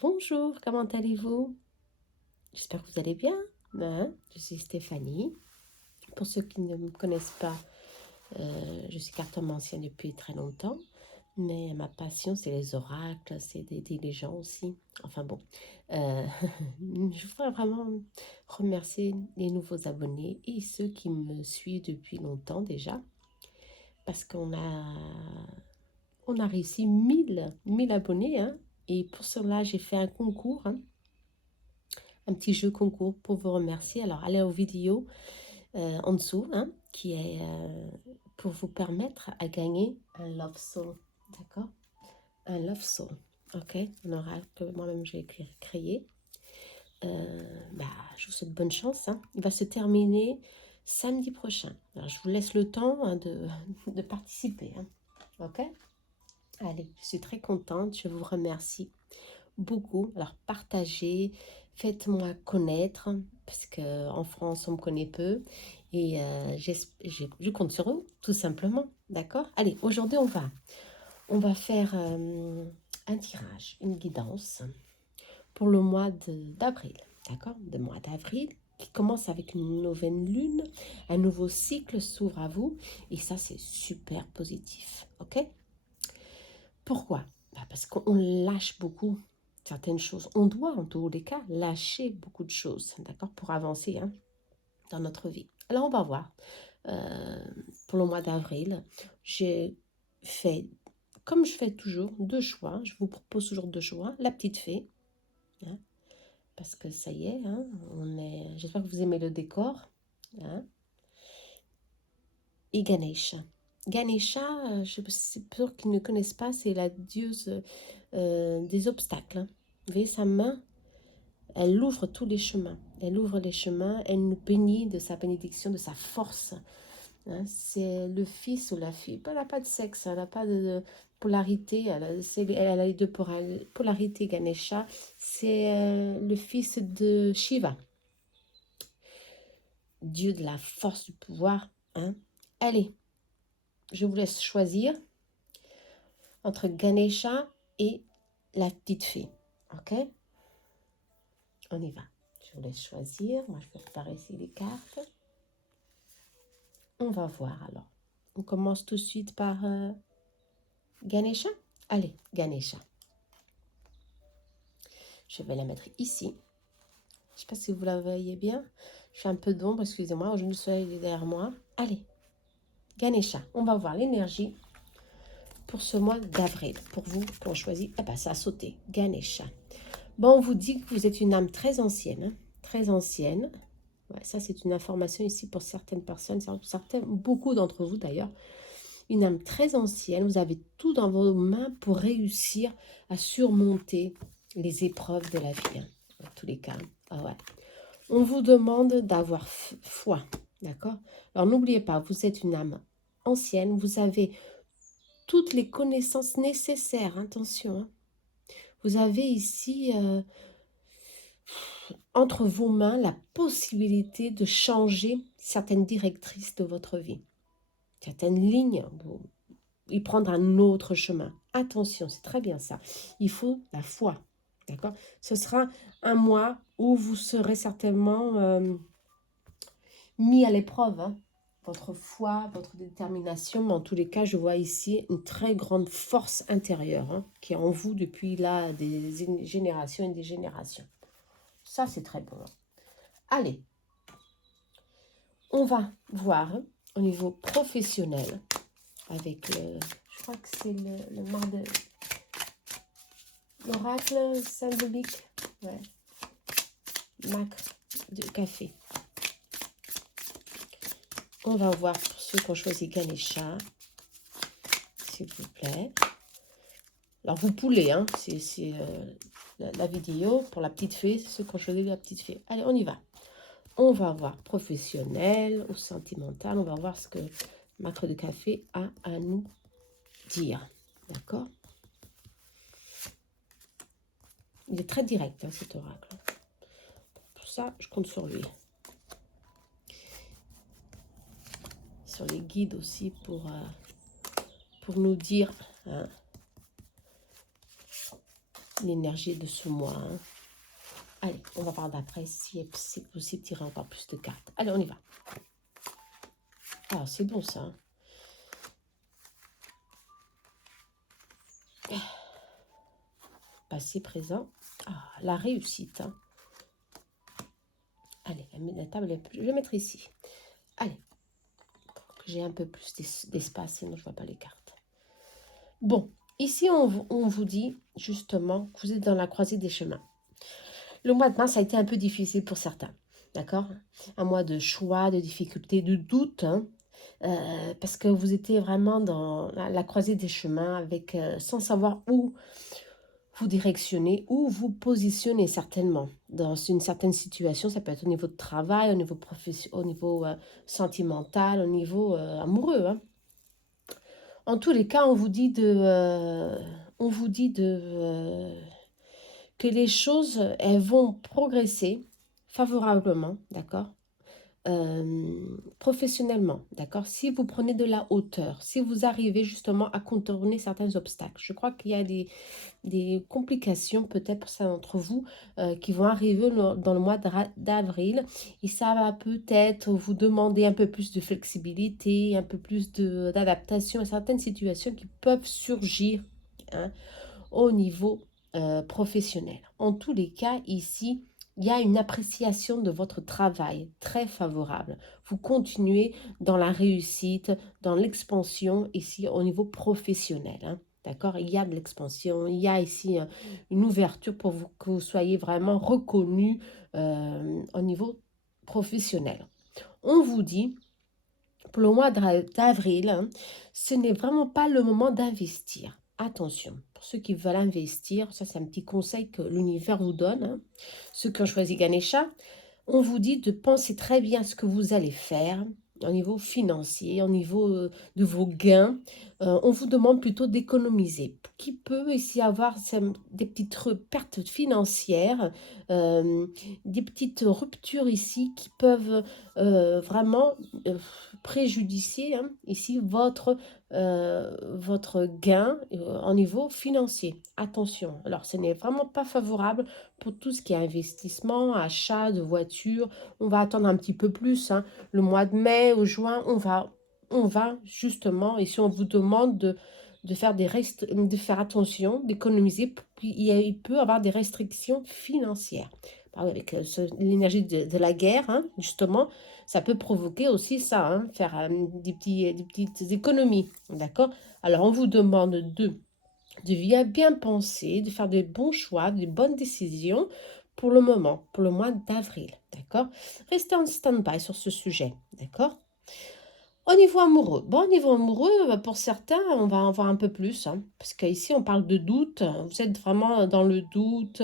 Bonjour, comment allez-vous? J'espère que vous allez bien. Hein. Je suis Stéphanie. Pour ceux qui ne me connaissent pas, je suis cartomancienne depuis très longtemps, mais ma passion, c'est les oracles, c'est d'aider les gens aussi. Enfin bon, euh, je voudrais vraiment remercier les nouveaux abonnés et ceux qui me suivent depuis longtemps déjà, parce on a réussi 1000 abonnés, hein, et pour cela, j'ai fait un concours, hein, un petit jeu concours pour vous remercier. Alors, allez aux vidéos en dessous, hein, qui est pour vous permettre à gagner un Love Soul. D'accord? Un Love Soul. Ok? Un oracle que moi-même j'ai créé. Bah, je vous souhaite bonne chance. Hein. Il va se terminer samedi prochain. Alors, je vous laisse le temps, hein, de participer. Hein. Ok? Allez, je suis très contente. Je vous remercie beaucoup. Alors partagez, faites-moi connaître, parce qu'en France on me connaît peu, et je compte sur vous, tout simplement. D'accord? Allez, aujourd'hui on va faire un tirage, une guidance pour le mois d'avril. D'accord? Le mois d'avril qui commence avec une nouvelle lune, un nouveau cycle s'ouvre à vous, et ça c'est super positif. Ok? Pourquoi? Bah, parce qu'on lâche beaucoup certaines choses. On doit, en tous les cas, lâcher beaucoup de choses, d'accord, pour avancer, hein, dans notre vie. Alors, on va voir. Euh, pour le mois d'avril, j'ai fait, comme je fais toujours, deux choix. Je vous propose toujours deux choix. La petite fée, hein, parce que ça y est, hein, j'espère que vous aimez le décor, hein, et Ganesha. Ganesha, je suis peur qu'ils ne connaissent pas, c'est la dieuse des obstacles. Hein. Vous voyez sa main, elle ouvre tous les chemins. Elle ouvre les chemins, elle nous bénit de sa bénédiction, de sa force. Hein. C'est le fils ou la fille. Elle n'a pas de sexe, elle n'a pas de polarité. Elle a les deux polarités, Ganesha. C'est le fils de Shiva, dieu de la force, du pouvoir. Hein. Allez, je vous laisse choisir entre Ganesha et la petite fée. Ok? On y va. Je vous laisse choisir. Moi, je vais préparer ici les cartes. On va voir alors. On commence tout de suite par Ganesha. Allez, Ganesha. Je vais la mettre ici. Je ne sais pas si vous la voyez bien. Je fais un peu d'ombre, excusez-moi. Aujourd'hui, le soleil est derrière moi. Allez, Ganesha. On va voir l'énergie pour ce mois d'avril. Pour vous, qu'on choisit. Ah bah, ça a sauté. Ganesha. Bon, on vous dit que vous êtes une âme très ancienne. Hein, très ancienne. Ouais, ça, c'est une information ici pour certaines personnes, beaucoup d'entre vous d'ailleurs. Une âme très ancienne, vous avez tout dans vos mains pour réussir à surmonter les épreuves de la vie, hein, dans tous les cas. Ah ouais. On vous demande d'avoir foi, d'accord? Alors n'oubliez pas, vous êtes une âme ancienne, vous avez toutes les connaissances nécessaires, attention. Hein. Vous avez ici entre vos mains la possibilité de changer certaines directrices de votre vie, certaines lignes, y prendre un autre chemin. Attention, c'est très bien ça. Il faut la foi, d'accord? Ce sera un mois où vous serez certainement mis à l'épreuve, hein, votre foi, votre détermination, mais en tous les cas, je vois ici une très grande force intérieure, hein, qui est en vous depuis là des générations et des générations. Ça, c'est très bon. Hein. Allez, on va voir hein, au niveau professionnel avec je crois que c'est le marde, l'oracle symbolique, ouais, macre de café. On va voir pour ceux qui ont choisi Ganesha, s'il vous plaît. Alors vous pouvez, hein, c'est la vidéo pour la petite fée, c'est ceux qui ont choisi la petite fée. Allez, on y va. On va voir professionnel ou sentimental, on va voir ce que macre de café a à nous dire. D'accord? Il est très direct, hein, cet oracle. Pour ça, je compte sur lui. Sur les guides aussi pour nous dire... Hein, l'énergie de ce mois. Hein. Allez, on va voir d'après si c'est possible de tirer encore plus de cartes. Allez, on y va. Ah, c'est bon ça. Passé, présent. Ah, la réussite. Hein. Allez, la table, je vais la mettre ici. Allez, j'ai un peu plus d'espace, sinon je ne vois pas les cartes. Bon, ici on vous dit justement que vous êtes dans la croisée des chemins. Le mois de mars a été un peu difficile pour certains, d'accord? Un mois de choix, de difficultés, de doutes, hein, parce que vous étiez vraiment dans la croisée des chemins, avec, sans savoir où vous directionner, où vous positionnez certainement dans une certaine situation. Ça peut être au niveau de travail, au niveau professionnel, au niveau sentimental, au niveau amoureux. Hein. En tous les cas, que les choses, elles vont progresser favorablement, d'accord, professionnellement, d'accord, si vous prenez de la hauteur, si vous arrivez justement à contourner certains obstacles. Je crois qu'il y a des complications peut-être pour certains d'entre vous qui vont arriver dans le mois d'avril, et ça va peut-être vous demander un peu plus de flexibilité, un peu plus d'adaptation à certaines situations qui peuvent surgir, hein, au niveau professionnel. En tous les cas, ici, il y a une appréciation de votre travail très favorable. Vous continuez dans la réussite, dans l'expansion ici au niveau professionnel. Hein. D'accord? Il y a de l'expansion, il y a ici une ouverture pour vous, que vous soyez vraiment reconnu au niveau professionnel. On vous dit, pour le mois d'avril, hein, ce n'est vraiment pas le moment d'investir. Attention, pour ceux qui veulent investir, ça c'est un petit conseil que l'univers vous donne. Hein. Ceux qui ont choisi Ganesha, on vous dit de penser très bien à ce que vous allez faire au niveau financier, au niveau de vos gains. On vous demande plutôt d'économiser. Qui peut ici avoir des petites pertes financières, euh, des petites ruptures ici qui peuvent vraiment préjudicier, hein, ici votre gain au niveau financier. Attention, alors ce n'est vraiment pas favorable pour tout ce qui est investissement, achat de voitures. On va attendre un petit peu plus, hein. Le mois de mai ou juin, on va justement, et si on vous demande de faire de faire attention, d'économiser, il peut y avoir des restrictions financières. Avec l'énergie de la guerre, hein, justement, ça peut provoquer aussi ça, hein, faire des petites économies, d'accord? Alors, on vous demande de bien penser, de faire des bons choix, des bonnes décisions pour le moment, pour le mois d'avril, d'accord? Restez en stand-by sur ce sujet, d'accord? Au niveau amoureux, bon, au niveau amoureux, pour certains, on va en voir un peu plus, hein, parce qu'ici, on parle de doute, vous êtes vraiment dans le doute,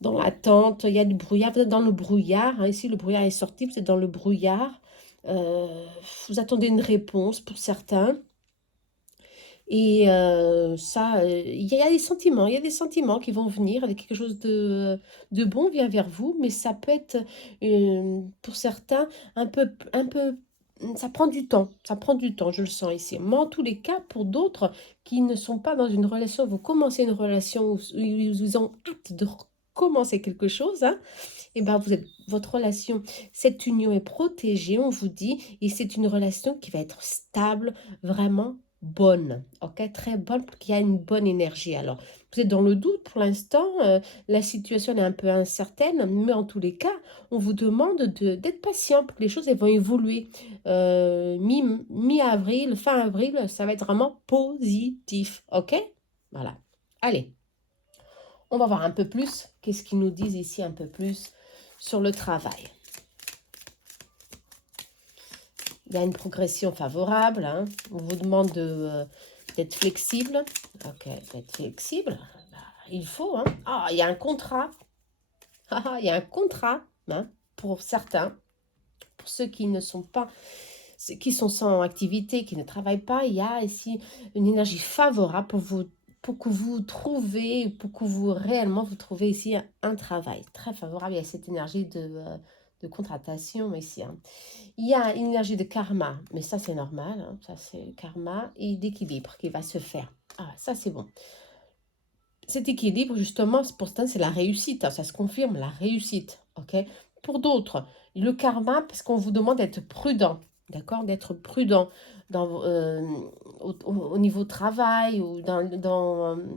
dans l'attente, il y a du brouillard, vous êtes dans le brouillard, hein, ici, le brouillard est sorti, vous êtes dans le brouillard, vous attendez une réponse pour certains, et ça, il y a des sentiments qui vont venir avec quelque chose de bon vient vers vous, mais ça peut être, pour certains, un peu, ça prend du temps, je le sens ici. Mais en tous les cas, pour d'autres qui ne sont pas dans une relation, vous commencez une relation où ils ont hâte de recommencer quelque chose, hein, et ben votre relation, cette union est protégée, on vous dit, et c'est une relation qui va être stable, vraiment bonne, ok, très bonne, pour qu'il y ait une bonne énergie. Alors, vous êtes dans le doute pour l'instant, la situation est un peu incertaine, mais en tous les cas, on vous demande d'être patient, pour que les choses elles vont évoluer. Mi-avril, fin avril, ça va être vraiment positif, ok? Voilà. Allez, on va voir un peu plus, qu'est-ce qu'ils nous disent ici un peu plus sur le travail. Il y a une progression favorable. Hein. On vous demande d'être flexible. Ok, d'être flexible. Bah, il faut. Hein. Ah, il y a un contrat. Ah, il y a un contrat, hein, pour certains. Pour ceux qui ne sont pas, qui sont sans activité, qui ne travaillent pas, il y a ici une énergie favorable pour que vous trouvez, pour que vous réellement vous trouvez ici un travail très favorable. Il y a cette énergie de contratation ici. Hein. Il y a une énergie de karma, mais ça c'est normal, hein, ça c'est karma et d'équilibre qui va se faire. Ah, ça c'est bon. cet équilibre, justement, pour certains, c'est la réussite, hein, ça se confirme, la réussite, ok? Pour d'autres, le karma, parce qu'on vous demande d'être prudent, d'accord? D'être prudent dans, au niveau travail ou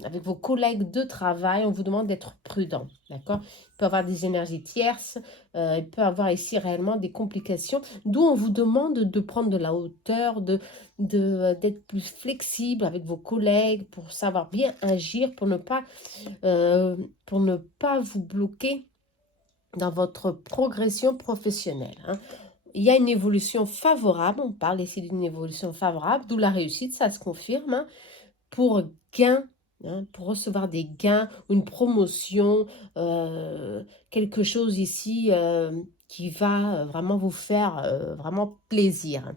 avec vos collègues de travail, on vous demande d'être prudent, d'accord? Il peut y avoir des énergies tierces, il peut y avoir ici réellement des complications, d'où on vous demande de prendre de la hauteur, d'être plus flexible avec vos collègues pour savoir bien agir, euh, pour ne pas vous bloquer dans votre progression professionnelle, hein. Il y a une évolution favorable, on parle ici d'une évolution favorable, d'où la réussite, ça se confirme, hein, pour gain, hein, pour recevoir des gains, une promotion, quelque chose ici qui va vraiment vous faire vraiment plaisir, hein.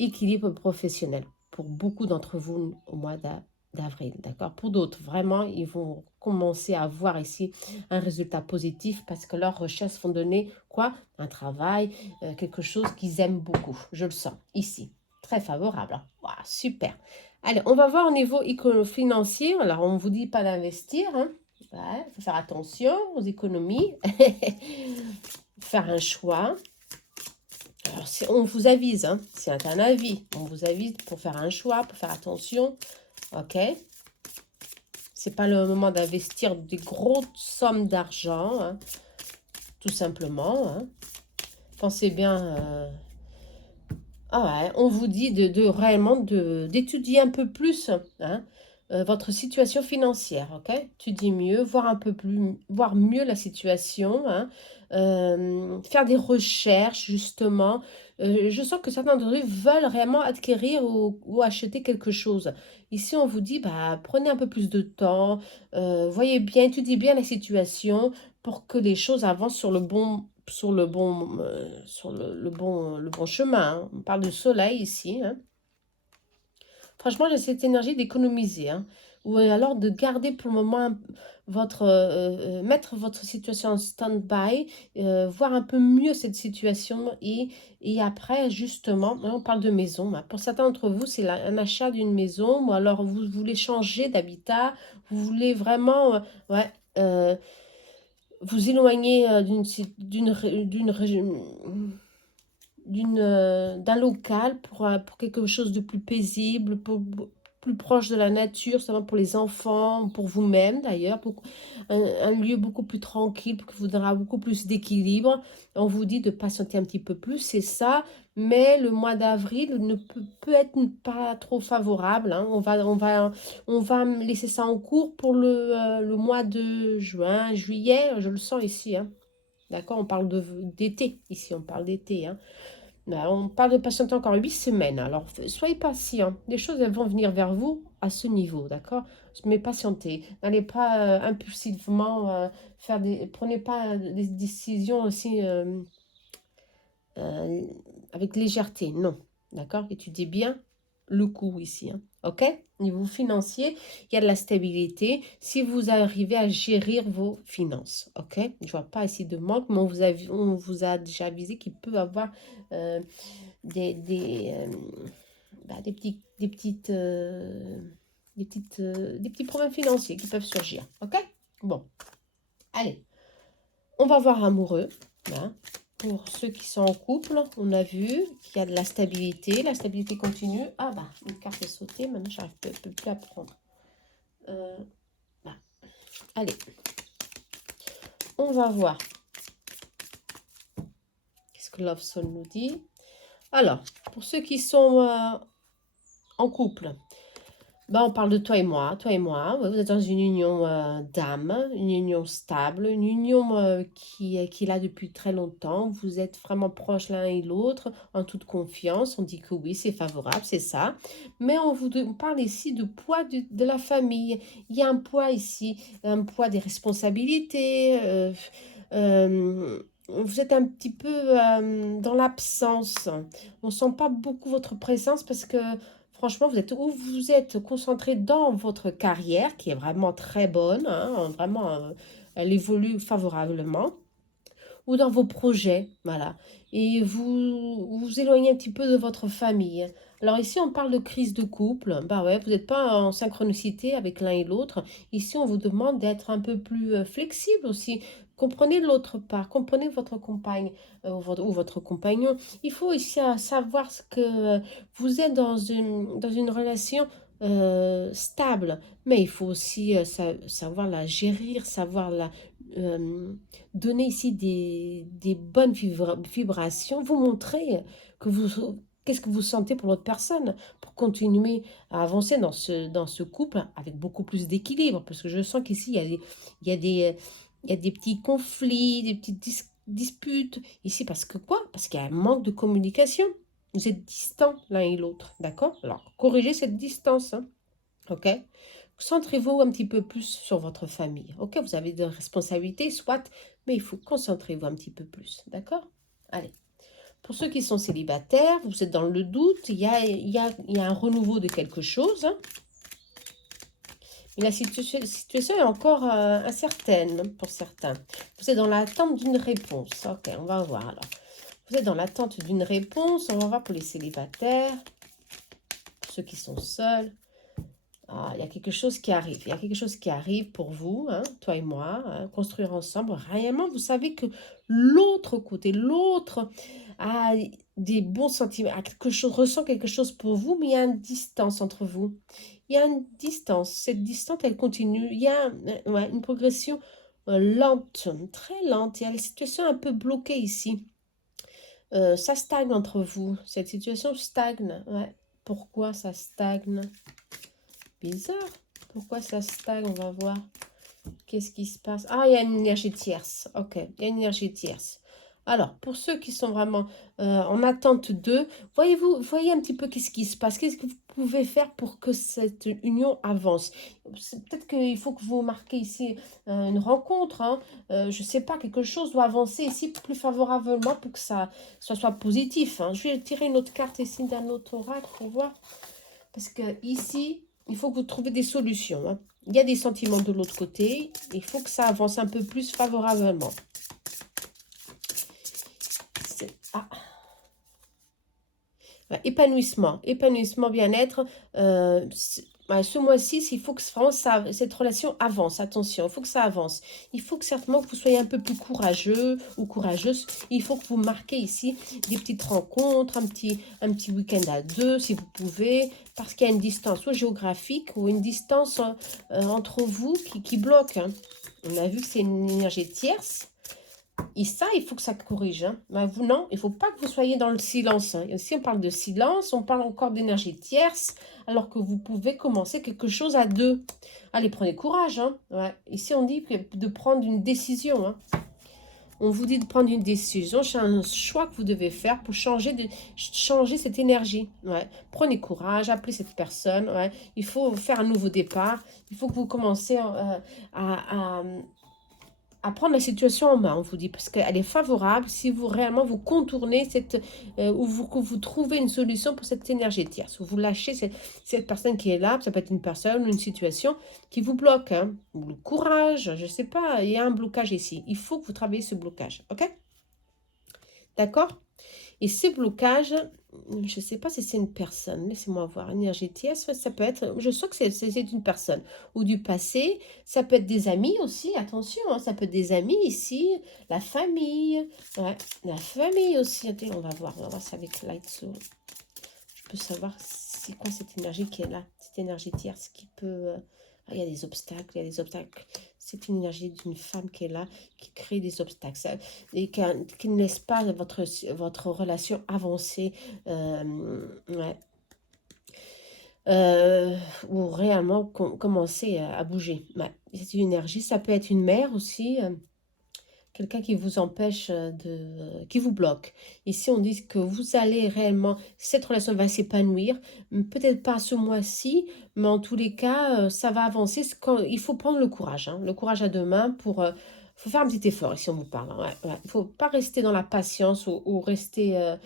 Équilibre professionnel pour beaucoup d'entre vous au mois d'avril, d'accord? Pour d'autres, vraiment, ils vont commencer à voir ici un résultat positif parce que leurs recherches vont donner quoi? Un travail, quelque chose qu'ils aiment beaucoup. Je le sens ici. Très favorable, hein. Ouah, super. Allez, on va voir au niveau financier. Alors, on ne vous dit pas d'investir, hein. Ouais, faut faire attention aux économies. Faire un choix. Alors, on vous avise, hein, c'est un avis. On vous avise pour faire un choix, pour faire attention. Ok? C'est pas le moment d'investir des grosses sommes d'argent, hein, tout simplement, hein. Pensez bien. Ah ouais, on vous dit réellement d'étudier un peu plus, hein, votre situation financière, ok? Étudier mieux, voir un peu plus, voir mieux la situation, hein, faire des recherches justement. Je sens que certains d'entre vous veulent réellement acquérir ou acheter quelque chose. Ici, on vous dit, bah, prenez un peu plus de temps, voyez bien, étudiez bien la situation pour que les choses avancent le bon chemin, hein. On parle de soleil ici, hein. Franchement, j'ai cette énergie d'économiser, hein, ou alors de garder pour le moment mettre votre situation en stand-by, voir un peu mieux cette situation et après, justement, là, on parle de maison, hein. Pour certains d'entre vous, c'est un achat d'une maison ou alors vous voulez changer d'habitat, vous voulez vraiment, ouais, vous éloigner d'un local pour quelque chose de plus paisible, plus proche de la nature, seulement pour les enfants, pour vous-même d'ailleurs, un lieu beaucoup plus tranquille, pour que vous aurez beaucoup plus d'équilibre. On vous dit de patienter un petit peu plus, c'est ça, mais le mois d'avril ne peut être pas trop favorable, hein. On va laisser ça en cours pour le mois de juin, juillet, je le sens ici, hein. D'accord, on parle d'été, ici on parle d'été, hein. On parle de patienter encore 8 semaines. Alors, soyez patient. Les choses, elles vont venir vers vous à ce niveau, d'accord? Mais patientez. N'allez pas impulsivement prenez pas des décisions aussi euh, avec légèreté. Non, d'accord? Étudiez bien le coût ici, hein. Ok? Niveau financier, il y a de la stabilité si vous arrivez à gérer vos finances. Ok? Je ne vois pas ici de manque, mais on vous a déjà avisé qu'il peut y avoir euh, des, bah, des petits problèmes financiers qui peuvent surgir. Ok? Bon, allez, on va voir amoureux, hein. Pour ceux qui sont en couple, on a vu qu'il y a de la stabilité continue. Ah bah, une carte est sautée, maintenant je peux plus à prendre. Bah. Allez, on va voir. Qu'est-ce que Love Soul nous dit? Alors, pour ceux qui sont en couple, ben, on parle de toi et moi, toi et moi. Ouais, vous êtes dans une union d'âme, une union stable, une union qui est là depuis très longtemps. Vous êtes vraiment proches l'un et l'autre, en toute confiance. On dit que oui, c'est favorable, c'est ça. Mais on parle ici de poids de la famille. Il y a un poids ici, un poids des responsabilités. Vous êtes un petit peu dans l'absence. On ne sent pas beaucoup votre présence parce que franchement, vous êtes concentré dans votre carrière, qui est vraiment très bonne, hein, vraiment, elle évolue favorablement, ou dans vos projets, voilà. Et vous vous éloignez un petit peu de votre famille. Alors ici, on parle de crise de couple. Bah ouais, vous n'êtes pas en synchronicité avec l'un et l'autre. Ici, on vous demande d'être un peu plus flexible aussi. Comprenez l'autre part, comprenez votre compagne ou votre compagnon. Il faut ici savoir ce que vous êtes dans une relation stable, mais il faut aussi savoir la gérir, savoir la euh, donner ici des bonnes vibrations, vous montrer que vous, qu'est-ce que vous sentez pour l'autre personne, pour continuer à avancer dans ce couple avec beaucoup plus d'équilibre, parce que je sens qu'ici, il y a des, il y a des petits conflits, des petites disputes, ici, parce que quoi? Parce qu'il y a un manque de communication. Vous êtes distants l'un et l'autre, d'accord? Alors, corrigez cette distance, hein, ok? Centrez-vous un petit peu plus sur votre famille, ok? Vous avez des responsabilités, soit, mais il faut concentrer-vous un petit peu plus, d'accord? Allez. Pour ceux qui sont célibataires, vous êtes dans le doute, il y a un renouveau de quelque chose, hein, mais la situation est encore incertaine pour certains. Vous êtes dans l'attente d'une réponse. Ok, on va voir alors. Vous êtes dans l'attente d'une réponse. On va voir pour les célibataires, pour ceux qui sont seuls. Ah, il y a quelque chose qui arrive. Il y a quelque chose qui arrive pour vous, hein, toi et moi, hein, construire ensemble. Réellement, vous savez que l'autre côté, l'autre a des bons sentiments, a quelque chose, ressent quelque chose pour vous, mais il y a une distance entre vous. Il y a une distance. Cette distance, elle continue. Il y a ouais, une progression lente, très lente. Il y a la situation un peu bloquée ici. Ça stagne entre vous. Cette situation stagne. Ouais. Pourquoi ça stagne? Bizarre. Pourquoi ça stagne? On va voir. Qu'est-ce qui se passe? Ah, il y a une énergie tierce. Ok, il y a une énergie tierce. Alors, pour ceux qui sont vraiment en attente d'eux, voyez un petit peu qu'est-ce qui se passe. Qu'est-ce que vous pouvez faire pour que cette union avance? Peut-être qu'il faut que vous marquez ici une rencontre. Hein. Je ne sais pas, quelque chose doit avancer ici plus favorablement pour que ça soit positif. Hein. Je vais tirer une autre carte ici d'un autre oracle pour voir. Parce que ici, il faut que vous trouviez des solutions. Hein. Il y a des sentiments de l'autre côté. Il faut que ça avance un peu plus favorablement. Ah. Ouais, épanouissement, bien-être. Ce mois-ci, il faut que vraiment cette relation avance. Attention, il faut que ça avance. Il faut que certainement que vous soyez un peu plus courageux ou courageuse. Il faut que vous marquez ici des petites rencontres, un petit week-end à deux, si vous pouvez, parce qu'il y a une distance soit géographique ou une distance entre vous qui bloque. Hein. On a vu que c'est une énergie tierce. Et ça, il faut que ça corrige. Hein. Ben, vous, non, il ne faut pas que vous soyez dans le silence. Hein. Si on parle de silence, on parle encore d'énergie tierce, alors que vous pouvez commencer quelque chose à deux. Allez, prenez courage. Hein. Ouais. Ici, on dit de prendre une décision. Hein. On vous dit de prendre une décision. C'est un choix que vous devez faire pour changer cette énergie. Ouais. Prenez courage, appelez cette personne. Ouais. Il faut faire un nouveau départ. Il faut que vous commencez à prendre la situation en main, on vous dit, parce qu'elle est favorable si vous réellement vous contournez ou que vous trouvez une solution pour cette énergie tierce, ou vous lâchez cette personne qui est là, ça peut être une personne ou une situation qui vous bloque, hein, ou le courage, je ne sais pas, il y a un blocage ici, il faut que vous travaillez ce blocage, ok? D'accord? Et ces blocages, je ne sais pas si c'est une personne, laissez-moi voir, énergie tierce, ça peut être, je sens que c'est une personne, ou du passé, ça peut être des amis aussi, attention, hein, ça peut être des amis ici, la famille, ouais, la famille aussi, attends, on va voir ça avec Light Soul. Je peux savoir c'est quoi cette énergie qui est là, cette énergie tierce qui peut... il y a des obstacles, il y a des obstacles. C'est une énergie d'une femme qui est là, qui crée des obstacles et qui ne laisse pas votre relation avancer. Ouais. Ou réellement commencer à bouger. Ouais. C'est une énergie, ça peut être une mère aussi. Quelqu'un qui vous empêche qui vous bloque. Ici, on dit que vous allez réellement, cette relation va s'épanouir, peut-être pas ce mois-ci, mais en tous les cas, ça va avancer. Il faut prendre le courage, hein, le courage à deux mains pour... faut faire un petit effort ici, on vous parle. Hein, ouais, ouais. Il ne faut pas rester dans la patience ou rester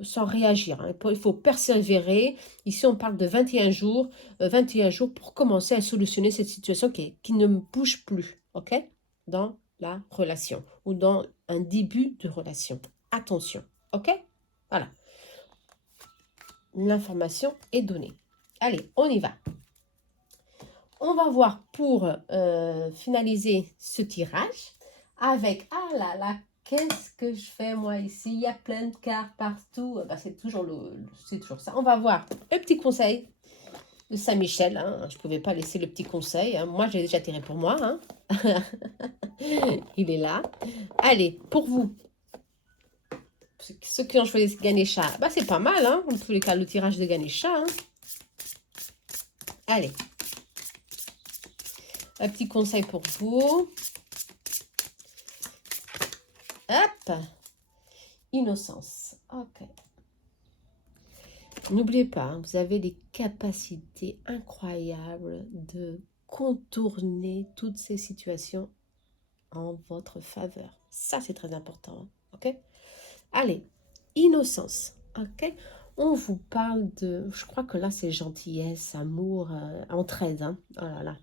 sans réagir. Hein. Il faut persévérer. Ici, on parle de 21 jours, 21 jours pour commencer à solutionner cette situation qui ne bouge plus. OK? Dans la relation ou dans un début de relation. Attention, ok? Voilà. l'information est donnée. Allez, on y va. On va voir pour finaliser ce tirage avec, ah là là, qu'est-ce que je fais moi ici? Il y a plein de cartes partout. Bah, c'est toujours ça. On va voir le petit conseil de Saint-Michel. Hein. Je ne pouvais pas laisser le petit conseil. Hein. Moi, j'ai déjà tiré pour moi. Hein. Il est là. Allez, pour vous, ceux qui ont choisi Ganesha, bah, c'est pas mal. Hein. En tous les cas, le tirage de Ganesha. Hein. Allez. Un petit conseil pour vous. Hop. Innocence. Ok. N'oubliez pas, hein, vous avez des capacités incroyables de contourner toutes ces situations en votre faveur. Ça, c'est très important. Hein, ok? Allez, innocence. Ok? On vous parle de... Je crois que là, c'est gentillesse, amour, entraide. Hein, oh là là.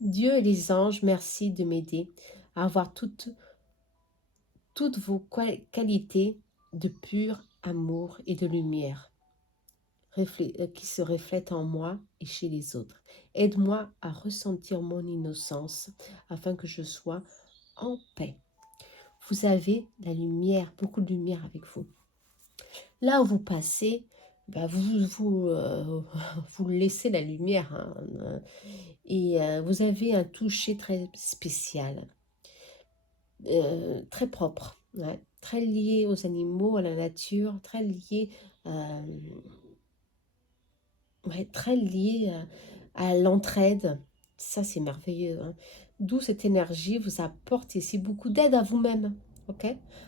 Dieu et les anges, merci de m'aider à avoir toutes vos qualités de pur amour et de lumière qui se reflètent en moi et chez les autres. Aide-moi à ressentir mon innocence afin que je sois en paix. Vous avez la lumière, beaucoup de lumière avec vous. Là où vous passez, bah vous laissez la lumière. Hein, et vous avez un toucher très spécial, très propre, ouais, très lié aux animaux, à la nature, très lié, ouais, très lié à l'entraide. Ça, c'est merveilleux. Hein. D'où cette énergie vous apporte ici beaucoup d'aide à vous-même. Ok?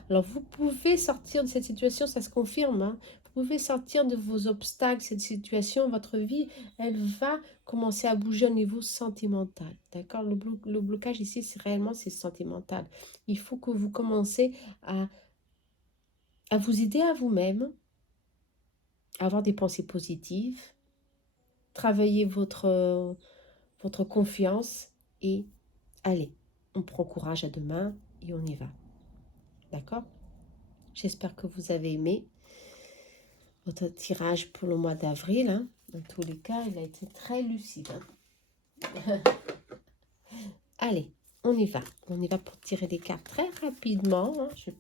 Alors, vous pouvez sortir de cette situation, ça se confirme. Hein. Vous pouvez sortir de vos obstacles, cette situation, votre vie, elle va commencer à bouger au niveau sentimental. D'accord? Le blocage ici, c'est réellement, c'est sentimental. Il faut que vous commencez à vous aider à vous-même, à avoir des pensées positives, travailler votre confiance et allez, on prend courage à demain et on y va. D'accord? J'espère que vous avez aimé votre tirage pour le mois d'avril. Hein. Dans tous les cas, il a été très lucide. Hein. Allez, on y va. On y va pour tirer des cartes très rapidement. Hein. Je ne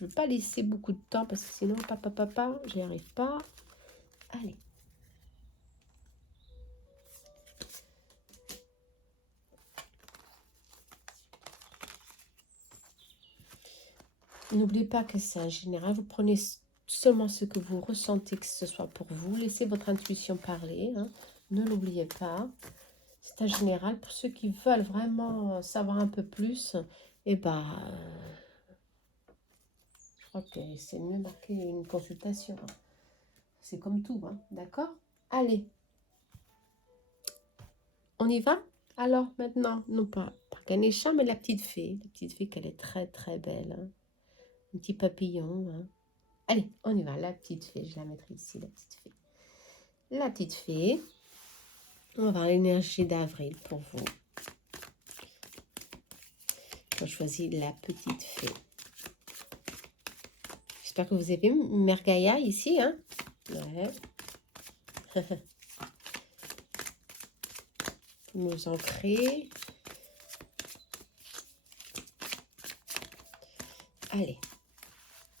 veux pas laisser beaucoup de temps parce que sinon, papa, j'y arrive pas. Allez. N'oubliez pas que c'est un général. Vous prenez seulement ce que vous ressentez que ce soit pour vous. Laissez votre intuition parler. Hein. Ne l'oubliez pas. C'est un général. Pour ceux qui veulent vraiment savoir un peu plus, eh ben, je crois que c'est mieux marquer une consultation. Hein. C'est comme tout. Hein. D'accord? Allez. On y va? Alors maintenant, non pas Ganesha, mais la petite fée. La petite fée qu'elle est très très belle. Hein. Un petit papillon. Hein. Allez, on y va, la petite fée. Je la mettrai ici, la petite fée. La petite fée. On va voir l'énergie d'avril pour vous. Je choisis la petite fée. J'espère que vous avez vu Mergaïa ici. Hein? Ouais. Nous ancrer. Allez.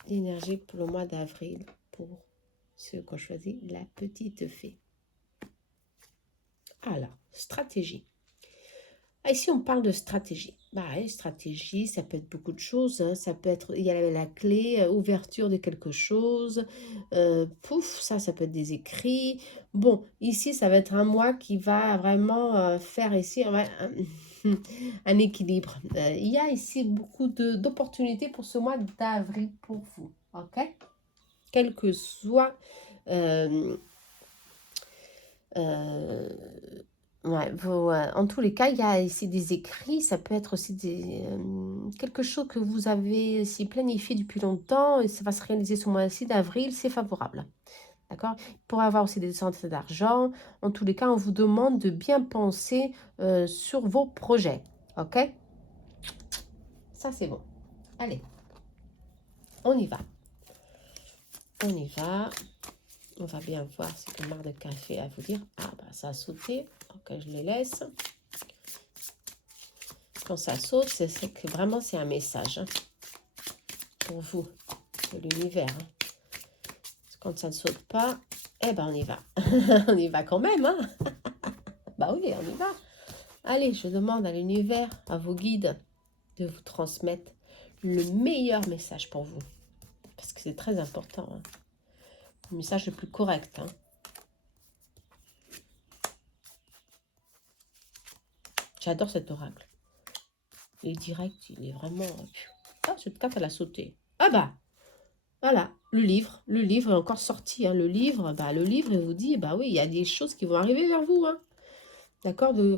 L'énergie pour le mois d'avril pour ceux qui ont choisi la petite fée. Alors, stratégie. Ah, ici, on parle de stratégie. Bah, stratégie, ça peut être beaucoup de choses. Hein. Ça peut être, il y a la clé, ouverture de quelque chose. Pouf, ça peut être des écrits. Bon, ici, ça va être un mois qui va vraiment faire ici un équilibre. Il y a ici beaucoup d'opportunités pour ce mois d'avril pour vous. OK? Quel que soit... Ouais, en tous les cas, il y a ici des écrits, ça peut être aussi quelque chose que vous avez aussi planifié depuis longtemps et ça va se réaliser ce mois-ci d'avril, c'est favorable. D'accord? Pour avoir aussi des descentes d'argent, en tous les cas, on vous demande de bien penser sur vos projets. Ok? Ça, c'est bon. Allez, on y va. On y va. On va bien voir cette marque de café à vous dire. Ah, bah, ça a sauté. Ok, je le laisse. Quand ça saute, c'est que vraiment, c'est un message hein, pour vous, de l'univers. Hein. Quand ça ne saute pas, eh ben, on y va. On y va quand même. Hein. Bah oui, on y va. Allez, je demande à l'univers, à vos guides, de vous transmettre le meilleur message pour vous. Parce que c'est très important. Hein. Le message le plus correct. Hein. J'adore cet oracle. Il est direct, il est vraiment... Ah, cette carte, elle a sauté. Ah bah, voilà, le livre est encore sorti. Hein. Le livre, il vous dit, bah oui, il y a des choses qui vont arriver vers vous. Hein. D'accord, de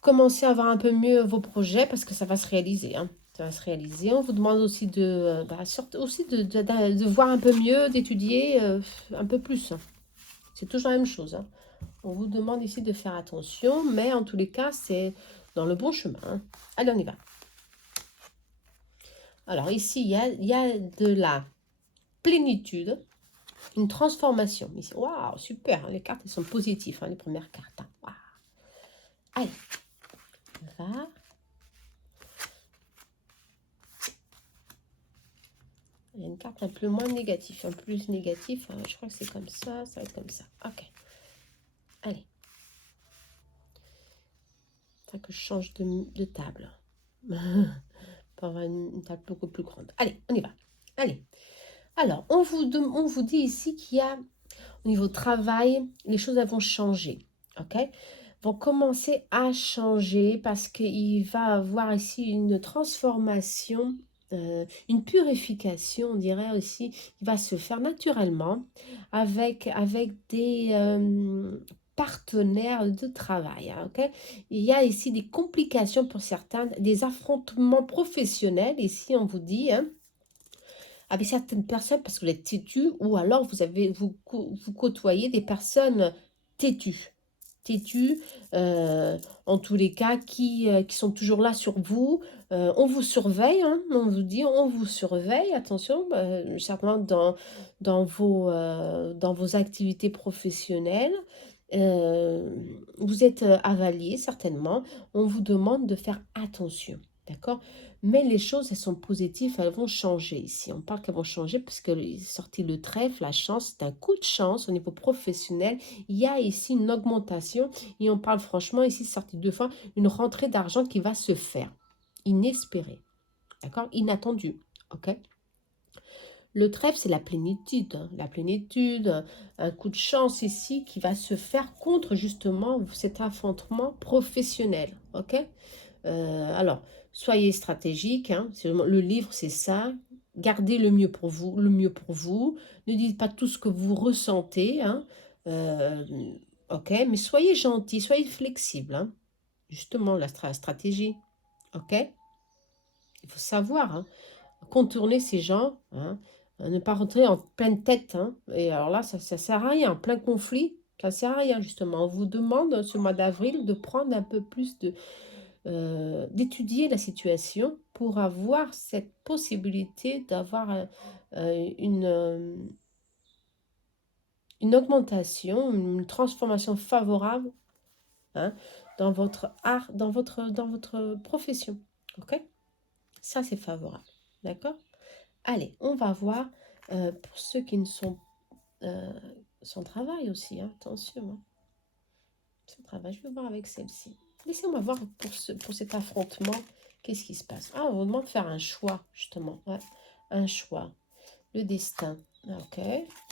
commencer à voir un peu mieux vos projets parce que ça va se réaliser. Hein. Ça va se réaliser. On vous demande aussi de voir un peu mieux, d'étudier un peu plus. Hein. C'est toujours la même chose. Hein. On vous demande ici de faire attention, mais en tous les cas, c'est dans le bon chemin. Hein. Allez, on y va. Alors ici, il y a de la plénitude, une transformation. Ici, waouh, super, hein, les cartes elles sont positives, hein, les premières cartes. Hein. Waouh. Allez, on va. Il y a une carte un peu moins négative, un peu plus négatif. Hein, je crois que c'est comme ça va être comme ça. Ok. Allez. Faut que je change de table. Pour avoir une table beaucoup plus grande. Allez, on y va. Allez. Alors, on vous dit ici qu'il y a, au niveau travail, les choses elles vont changer. Ok, vont commencer à changer parce qu'il va avoir ici une transformation, une purification, on dirait aussi, qui va se faire naturellement avec des partenaires de travail. Hein, ok, il y a ici des complications pour certains, des affrontements professionnels. Ici, on vous dit, hein, avec certaines personnes parce que vous êtes têtu ou alors vous côtoyez des personnes têtues. Têtues, en tous les cas, qui sont toujours là sur vous. On vous surveille, hein, on vous dit, on vous surveille, attention, certainement dans vos activités professionnelles. Vous êtes avalié, certainement. On vous demande de faire attention, d'accord? Mais les choses, elles sont positives, elles vont changer ici. On parle qu'elles vont changer parce que est sorti le trèfle, la chance, c'est un coup de chance au niveau professionnel. Il y a ici une augmentation et on parle franchement, ici, sorti deux fois, une rentrée d'argent qui va se faire. Inespérée, d'accord? Inattendue, ok? Le trèfle, c'est la plénitude. Hein. La plénitude, un coup de chance ici qui va se faire contre justement cet affrontement professionnel, ok? Alors, soyez stratégique. Hein, le livre, c'est ça. Gardez le mieux pour vous, le mieux pour vous. Ne dites pas tout ce que vous ressentez. Hein, euh, ok, mais soyez gentil, soyez flexible. Hein, justement, la stratégie. Ok, il faut savoir hein, contourner ces gens. Hein, ne pas rentrer en pleine tête. Hein, et alors là, ça ne sert à rien. En plein conflit, ça ne sert à rien, justement. On vous demande, ce mois d'avril, de prendre un peu plus d'étudier la situation pour avoir cette possibilité d'avoir une augmentation, une transformation favorable hein, dans votre art, dans votre profession. Ok, ça, c'est favorable. D'accord. Allez, on va voir pour ceux qui ne sont... son travail aussi, hein, attention. Hein. Son travail, je vais voir avec celle-ci. Laissez-moi voir pour cet affrontement, qu'est-ce qui se passe. Ah, on vous demande de faire un choix, justement. Ouais, un choix. Le destin. Ok.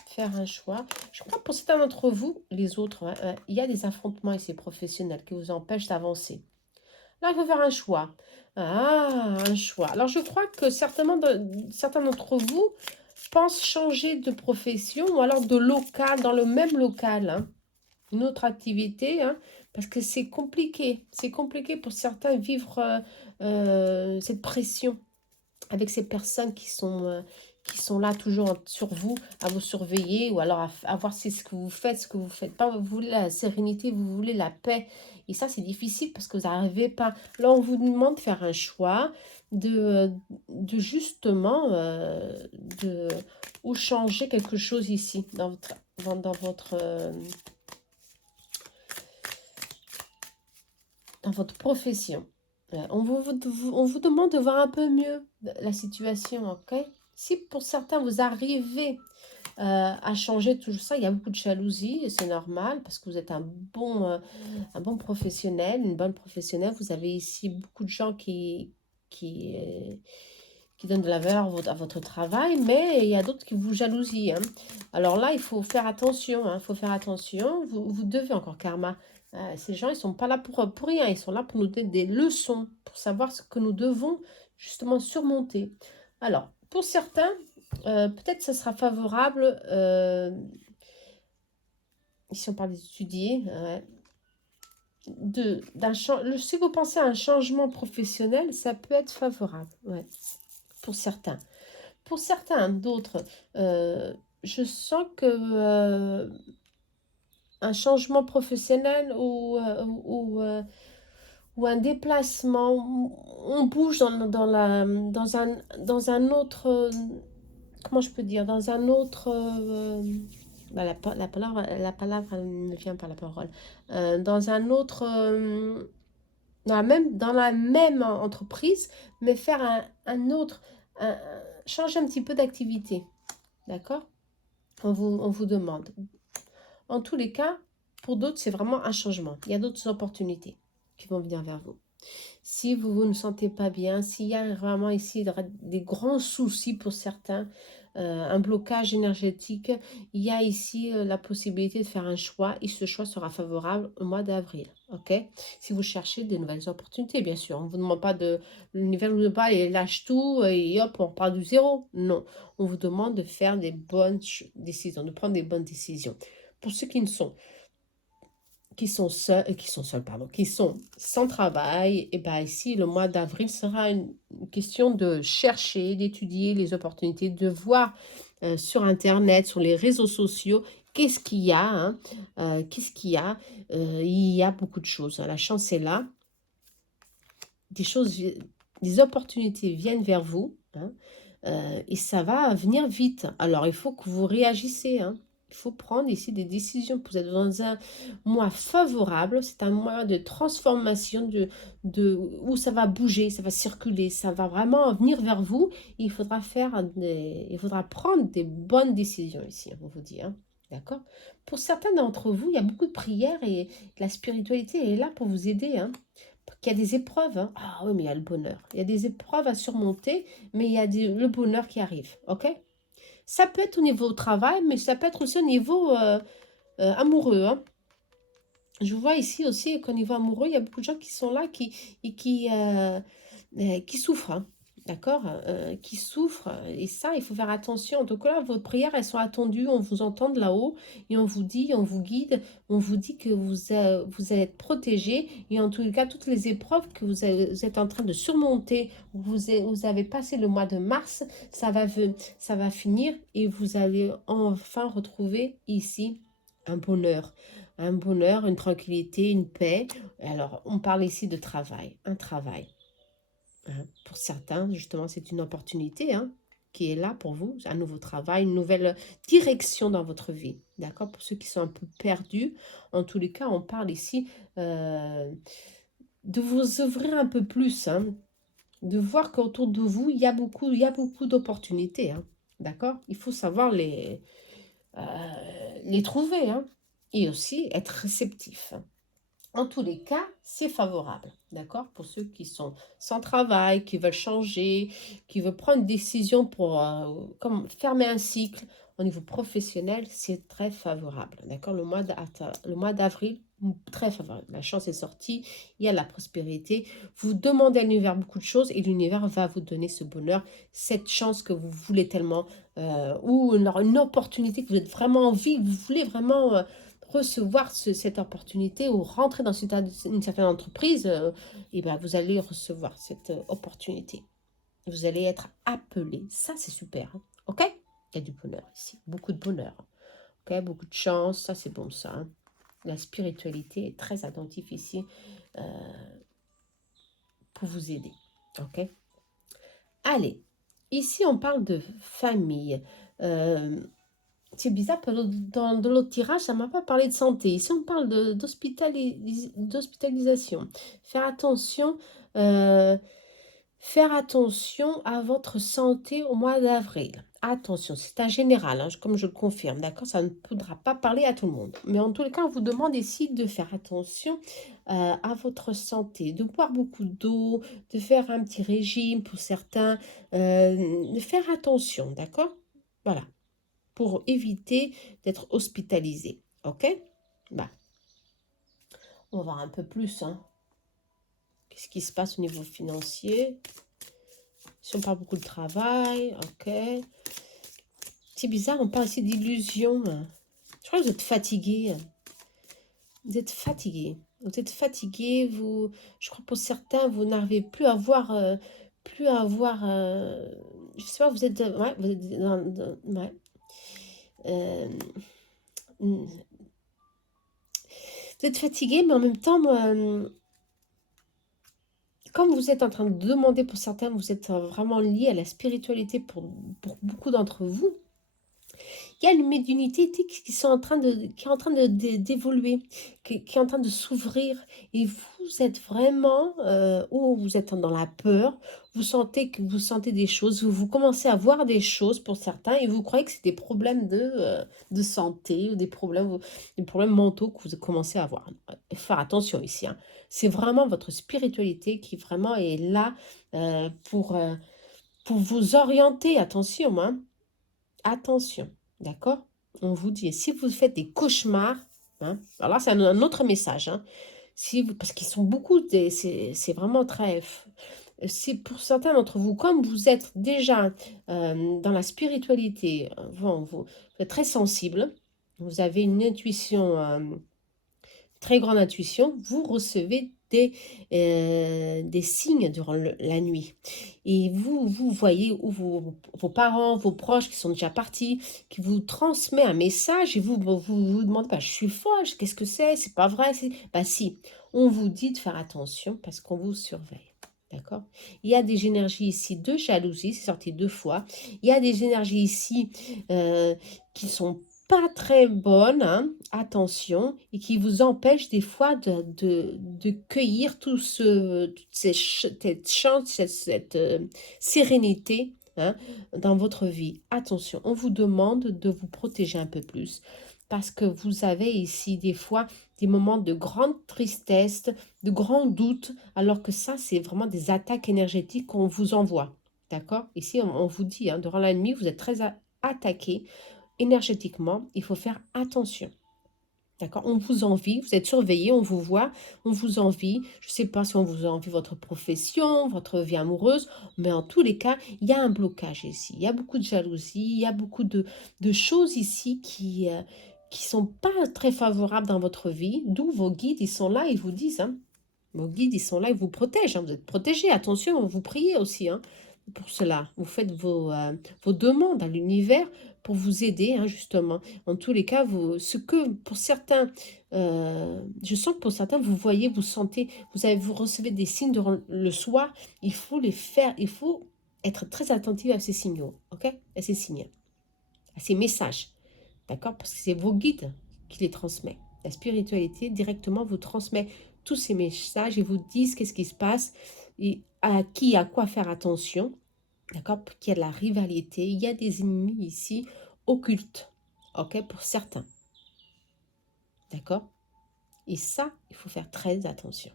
Faire un choix. Je crois que pour certains d'entre vous, les autres, il y a des affrontements ici professionnels qui vous empêchent d'avancer. Là, il faut faire un choix. Ah, un choix. Alors, je crois que certains d'entre vous pensent changer de profession ou alors de local, dans le même local. Hein. Une autre activité, hein, parce que c'est compliqué. C'est compliqué pour certains vivre cette pression avec ces personnes qui sont là toujours sur vous, à vous surveiller, ou alors à voir si ce que vous faites, ce que vous faites pas. Vous voulez la sérénité, vous voulez la paix. Et ça, c'est difficile parce que vous n'arrivez pas. Là, on vous demande de faire un choix, de justement, ou changer quelque chose ici, dans votre profession. On vous demande de voir un peu mieux la situation, ok? Si pour certains, vous arrivez à changer tout ça, il y a beaucoup de jalousie, et c'est normal, parce que vous êtes un bon professionnel, une bonne professionnelle. Vous avez ici beaucoup de gens qui, euh, qui donnent de la valeur à votre travail, mais il y a d'autres qui vous jalousient, hein. Alors là, il faut faire attention, hein, il faut faire attention. Vous devez encore karma. Ces gens, ils ne sont pas là pour rien, ils sont là pour nous donner des leçons, pour savoir ce que nous devons justement surmonter. Alors, pour certains, peut-être ce sera favorable, si on parle d'étudier, si vous pensez à un changement professionnel, ça peut être favorable, ouais, pour certains. Pour certains d'autres, je sens que un changement professionnel ou un déplacement, on bouge dans un autre, comment je peux dire, dans un autre, bah, la palabra elle ne vient pas, la parole, dans un autre, dans la même entreprise, mais faire un autre, changer un petit peu d'activité, d'accord? On vous demande. En tous les cas, pour d'autres, c'est vraiment un changement. Il y a d'autres opportunités qui vont venir vers vous. Si vous ne sentez pas bien, s'il y a vraiment ici des grands soucis pour certains, un blocage énergétique, il y a ici la possibilité de faire un choix et ce choix sera favorable au mois d'avril. Ok? Si vous cherchez de nouvelles opportunités, bien sûr. On ne vous demande pas l'univers ne vous demande pas et lâche tout et hop, on repart du zéro. Non. On vous demande de faire des bonnes décisions, de prendre des bonnes décisions. Pour ceux qui sont seuls, pardon, qui sont sans travail, et bien ici, le mois d'avril sera une question de chercher, d'étudier les opportunités, de voir sur Internet, sur les réseaux sociaux, qu'est-ce qu'il y a, hein, qu'est-ce qu'il y a. Il y a beaucoup de choses, hein. La chance est là. Des opportunités viennent vers vous, hein, et ça va venir vite. Alors, il faut que vous réagissez, hein. Il faut prendre ici des décisions. Vous êtes dans un mois favorable. C'est un mois de transformation, où ça va bouger, ça va circuler, ça va vraiment venir vers vous. Il faudra prendre des bonnes décisions ici, on vous dit, hein. D'accord? Pour certains d'entre vous, il y a beaucoup de prières et la spiritualité est là pour vous aider, hein. Qu'il y a des épreuves, hein. Ah oui, mais il y a le bonheur. Il y a des épreuves à surmonter, mais il y a le bonheur qui arrive, ok? Ça peut être au niveau travail, mais ça peut être aussi au niveau amoureux, hein. Je vois ici aussi qu'au niveau amoureux, il y a beaucoup de gens qui sont là qui souffrent, hein, d'accord, qui souffrent. Et ça, il faut faire attention. Donc là, vos prières, elles sont attendues. On vous entend de là-haut et on vous dit, on vous guide, on vous dit que vous allez être protégé. Et en tout cas, toutes les épreuves que vous êtes en train de surmonter, vous avez passé le mois de mars, ça va finir et vous allez enfin retrouver ici un bonheur. Un bonheur, une tranquillité, une paix. Alors, on parle ici de travail, un travail, hein. Pour certains, justement, c'est une opportunité, hein, qui est là pour vous, un nouveau travail, une nouvelle direction dans votre vie. D'accord? Pour ceux qui sont un peu perdus, en tous les cas, on parle ici de vous ouvrir un peu plus, hein, de voir qu'autour de vous, il y a beaucoup d'opportunités, hein. D'accord? Il faut savoir euh, les trouver, hein, et aussi être réceptif. En tous les cas, c'est favorable, d'accord? Pour ceux qui sont sans travail, qui veulent changer, qui veulent prendre une décision pour comme fermer un cycle au niveau professionnel, c'est très favorable, d'accord? Le mois d'avril, très favorable. La chance est sortie, il y a la prospérité. Vous demandez à l'univers beaucoup de choses et l'univers va vous donner ce bonheur, cette chance que vous voulez tellement, ou une opportunité que vous êtes vraiment envie, vous voulez vraiment recevoir cette opportunité ou rentrer dans une certaine entreprise, et ben vous allez recevoir cette opportunité. Vous allez être appelé. Ça, c'est super, hein. OK? Il y a du bonheur ici. Beaucoup de bonheur. OK? Beaucoup de chance. Ça, c'est bon, ça, hein. La spiritualité est très attentive ici euh, pour vous aider. OK? Allez. Ici, on parle de famille. c'est bizarre, parce que dans l'autre tirage, ça ne m'a pas parlé de santé. Ici, on parle d'hospitalisation. Faire attention, euh, faire attention à votre santé au mois d'avril. Attention, c'est un général, hein, comme je le confirme, d'accord? Ça ne pourra pas parler à tout le monde. Mais en tous les cas, on vous demande ici de faire attention à votre santé, de boire beaucoup d'eau, de faire un petit régime pour certains, de faire attention, d'accord? Voilà, pour éviter d'être hospitalisé, ok? Bah, on va voir un peu plus, hein. Qu'est-ce qui se passe au niveau financier? Si on parle beaucoup de travail, ok. C'est bizarre, on parle aussi d'illusion. Je crois que vous êtes fatigué. Vous êtes fatigué. Vous êtes fatigué. Vous, je crois pour certains, vous n'arrivez plus à voir, je sais pas, vous êtes, ouais, vous êtes ouais. Euh, vous êtes fatigué, mais en même temps, comme vous êtes en train de demander pour certains, vous êtes vraiment lié à la spiritualité pour beaucoup d'entre vous. Il y a une médiumnité qui sont en train qui est en train d'évoluer, qui est en train de s'ouvrir. Et vous êtes vraiment, ou vous êtes dans la peur, vous sentez des choses, vous commencez à voir des choses pour certains, et vous croyez que c'est des problèmes de santé, ou des problèmes mentaux que vous commencez à avoir. Il faut faire attention ici, hein. C'est vraiment votre spiritualité qui vraiment est là pour vous orienter. Attention, hein. Attention, d'accord? On vous dit, si vous faites des cauchemars, hein, alors là, c'est un autre message, hein, parce qu'ils sont beaucoup, c'est vraiment très... C'est pour certains d'entre vous, comme vous êtes déjà dans la spiritualité, vous êtes très sensible, vous avez une intuition, très grande intuition, vous recevez des signes durant la nuit. Et vous voyez où vos parents, vos proches qui sont déjà partis, qui vous transmettent un message et vous demandez, bah, je suis folle, qu'est-ce que c'est pas vrai. Bah si, on vous dit de faire attention parce qu'on vous surveille. D'accord? Il y a des énergies ici de jalousie, c'est sorti 2 fois. Il y a des énergies ici qui sont pas très bonnes, hein, attention, et qui vous empêchent des fois de cueillir toute cette chance, cette sérénité, hein, dans votre vie. Attention, on vous demande de vous protéger un peu plus parce que vous avez ici des fois des moments de grande tristesse, de grands doutes, alors que ça, c'est vraiment des attaques énergétiques qu'on vous envoie. D'accord? Ici, on vous dit, hein, durant la nuit, vous êtes très attaqué énergétiquement, il faut faire attention. D'accord? On vous envie, vous êtes surveillé, on vous voit, on vous envie. Je ne sais pas si on vous envie votre profession, votre vie amoureuse, mais en tous les cas, il y a un blocage ici. Il y a beaucoup de jalousie, il y a beaucoup de choses ici qui sont pas très favorables dans votre vie, d'où vos guides, ils sont là, ils vous disent, hein, vos guides, ils sont là, ils vous protègent, hein, vous êtes protégés, attention, vous priez aussi, hein, pour cela. Vous faites vos demandes à l'univers pour vous aider, hein, justement. En tous les cas, ce que pour certains, je sens que pour certains, vous voyez, vous sentez, vous recevez des signes durant le soir, il faut les faire, il faut être très attentif à ces signaux, ok? À ces signes, à ces messages, d'accord? Parce que c'est vos guides qui les transmettent. La spiritualité directement vous transmet tous ces messages et vous disent qu'est-ce qui se passe et à quoi faire attention. D'accord? Qu'il y a de la rivalité, il y a des ennemis ici occultes, ok? Pour certains. D'accord? Et ça, il faut faire très attention.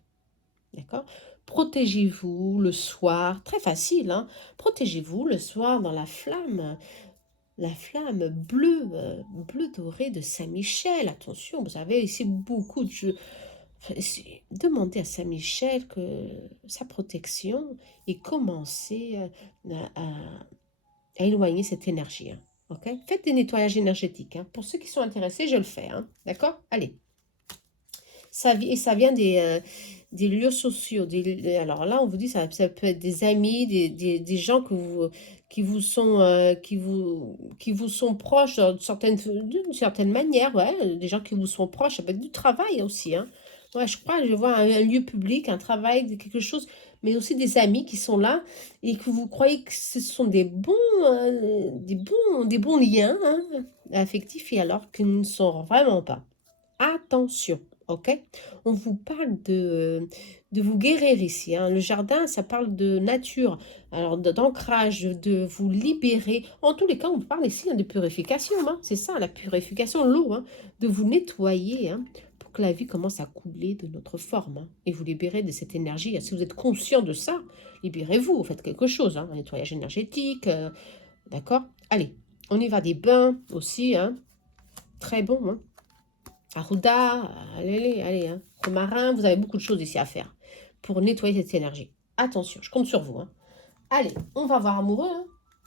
D'accord? Protégez-vous le soir, très facile, hein? Protégez-vous le soir dans la flamme bleue, bleu doré de Saint-Michel. Attention, vous avez ici beaucoup de jeux. Demandez à Saint-Michel que sa protection et commencez à éloigner cette énergie, hein. Ok? Faites des nettoyages énergétiques, hein. Pour ceux qui sont intéressés, je le fais, hein. D'accord? Allez. Et ça vient des lieux sociaux. Alors là, on vous dit, ça peut être des amis, des gens qui vous sont proches d'une certaine manière, ouais, des gens qui vous sont proches, ça peut être du travail aussi, hein. Ouais, je crois, je vois un lieu public, un travail, quelque chose, mais aussi des amis qui sont là et que vous croyez que ce sont des bons liens hein, affectifs et alors qu'ils ne sont vraiment pas. Attention, ok? On vous parle de vous guérir ici, hein. Le jardin, ça parle de nature, alors d'ancrage, de vous libérer. En tous les cas, on parle ici hein, de purification, hein. C'est ça, la purification, l'eau, hein, de vous nettoyer hein, pour que la vie commence à couler de notre forme hein, et vous libérer de cette énergie. Si vous êtes conscient de ça, libérez-vous, faites quelque chose, hein, un nettoyage énergétique, d'accord? Allez, on y va des bains aussi, hein, très bon, hein. Arruda, allez, allez, hein. Romarin, vous avez beaucoup de choses ici à faire pour nettoyer cette énergie. Attention, je compte sur vous. Hein. Allez, on va voir amoureux, hein.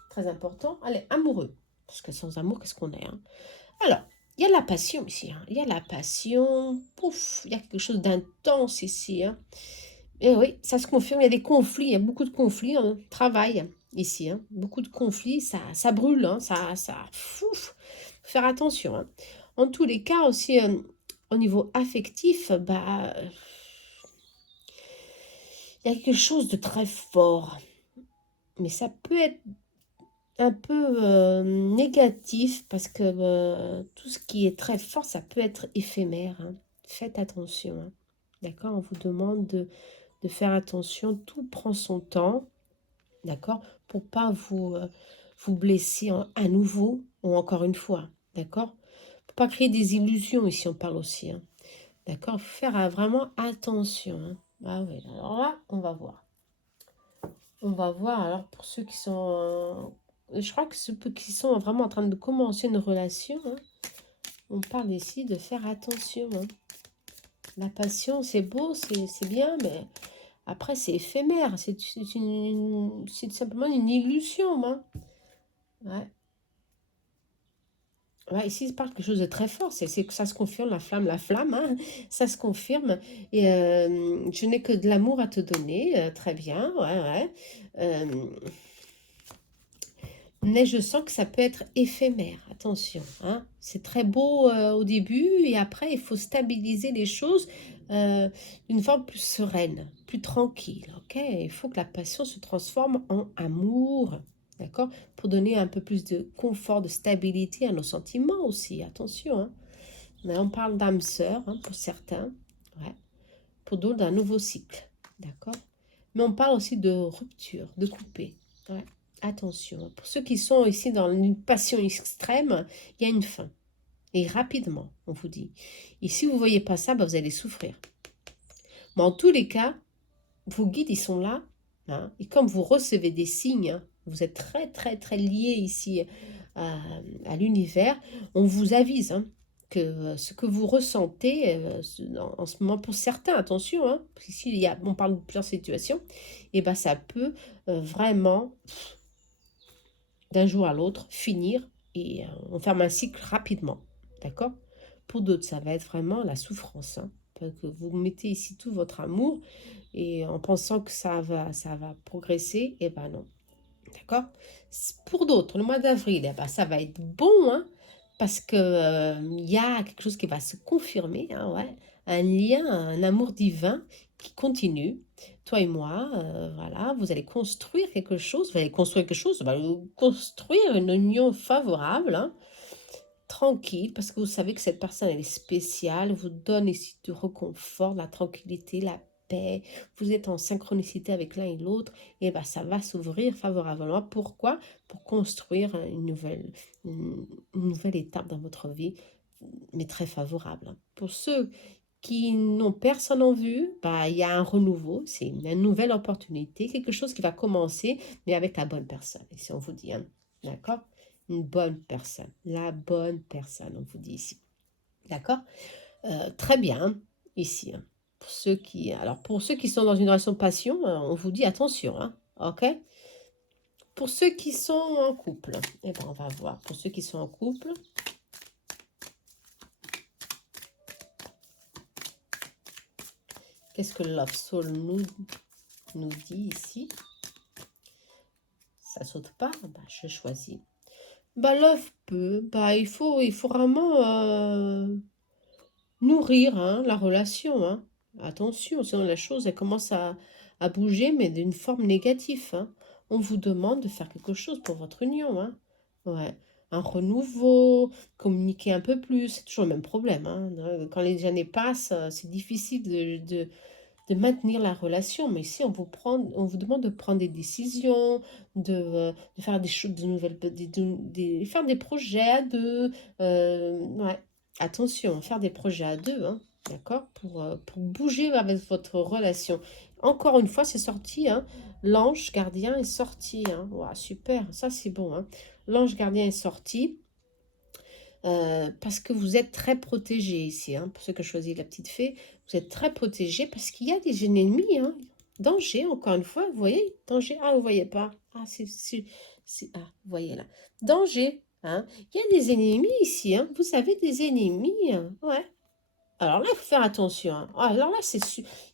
Très important. Allez, amoureux. Parce que sans amour, qu'est-ce qu'on est hein. Alors, il y a de la passion ici. Hein. Il y a de la passion. Pouf, il y a quelque chose d'intense ici. Hein. Et oui, ça se confirme. Il y a des conflits. Il y a beaucoup de conflits. Hein. Travail ici. Hein. Beaucoup de conflits. Ça brûle. Hein. Fouf. Faut faire attention. Hein. En tous les cas aussi, au niveau affectif, bah, il y a quelque chose de très fort. Mais ça peut être un peu négatif parce que tout ce qui est très fort, ça peut être éphémère. Hein. Faites attention. Hein. D'accord? On vous demande de faire attention. Tout prend son temps. D'accord? Pour pas vous blesser à nouveau ou encore une fois. D'accord? Pour pas créer des illusions ici, on parle aussi. Hein. D'accord? Faut faire vraiment attention. Hein. Ah oui, alors là, on va voir. On va voir, alors pour ceux qui sont... je crois que ceux qui sont vraiment en train de commencer une relation, hein, on parle ici de faire attention. Hein. La passion, c'est beau, c'est bien, mais après, c'est éphémère. C'est simplement une illusion. Hein. Ouais. Ouais, ici, il parle de quelque chose de très fort. C'est que ça se confirme, la flamme, hein, ça se confirme. Et je n'ai que de l'amour à te donner. Très bien, ouais, ouais. Mais je sens que ça peut être éphémère. Attention, hein. C'est très beau au début et après, il faut stabiliser les choses d'une forme plus sereine, plus tranquille. Ok, il faut que la passion se transforme en amour. D'accord? Pour donner un peu plus de confort, de stabilité à nos sentiments aussi. Attention, hein. Mais on parle d'âme sœur hein, pour certains. Ouais. Pour d'autres, d'un nouveau cycle. D'accord? Mais on parle aussi de rupture, de couper. Ouais. Attention. Pour ceux qui sont ici dans une passion extrême, il y a une fin. Et rapidement, on vous dit. Et si vous ne voyez pas ça, bah, vous allez souffrir. Mais en tous les cas, vos guides, ils sont là. Hein, et comme vous recevez des signes, hein, vous êtes très, très, très liés ici à l'univers, on vous avise hein, que ce que vous ressentez en ce moment, pour certains, attention, hein, parce qu'ici, on parle de plusieurs situations, et ben ça peut vraiment, d'un jour à l'autre, finir et on ferme un cycle rapidement. D'accord? Pour d'autres, ça va être vraiment la souffrance. Hein, parce que vous mettez ici tout votre amour et en pensant que ça va progresser, et ben non. D'accord? Pour d'autres, le mois d'avril, eh ben, ça va être bon, hein, parce que il y a quelque chose qui va se confirmer, hein, ouais, un lien, un amour divin qui continue. Toi et moi, voilà, vous allez construire quelque chose, vous allez construire quelque chose, bah, construire une union favorable, hein, tranquille, parce que vous savez que cette personne, elle est spéciale, vous donne ici du réconfort, de la tranquillité, la paix, vous êtes en synchronicité avec l'un et l'autre, et ben ça va s'ouvrir favorablement. Pourquoi? Pour construire une nouvelle étape dans votre vie, mais très favorable. Pour ceux qui n'ont personne en vue, bah, il y a un renouveau, c'est une nouvelle opportunité, quelque chose qui va commencer, mais avec la bonne personne. Et si on vous dit, hein, d'accord? Une bonne personne, la bonne personne, on vous dit ici. D'accord? Très bien, ici. Hein. Pour ceux qui sont dans une relation de passion, on vous dit attention, hein, ok? Pour ceux qui sont en couple, eh ben, on va voir. Pour ceux qui sont en couple, qu'est-ce que Love Soul nous dit ici? Ça saute pas? Bah, je choisis. Bah, Love peut. Bah, il faut vraiment nourrir hein, la relation. Hein. Attention, sinon la chose, elle commence à à bouger, mais d'une forme négative, hein. On vous demande de faire quelque chose pour votre union, hein. Ouais. Un renouveau, communiquer un peu plus, c'est toujours le même problème, hein. Quand les années passent, c'est difficile de maintenir la relation. Mais ici, on vous demande de prendre des décisions, de faire des choses, de nouvelles, faire des projets à deux. Ouais. Attention, faire des projets à deux, hein, d'accord, pour bouger avec votre relation. Encore une fois, c'est sorti, hein, l'ange gardien est sorti. Hein. Ouah, super, ça c'est bon. Hein. L'ange gardien est sorti. Parce que vous êtes très protégé ici, hein, pour ceux qui ont choisi la petite fée, vous êtes très protégé parce qu'il y a des ennemis, hein. Danger, encore une fois, vous voyez, danger, ah, vous voyez pas, ah, ah, vous voyez là, danger, hein, il y a des ennemis ici, hein, vous avez des ennemis, hein, ouais. Alors là, il faut faire attention, hein. Ah, alors là,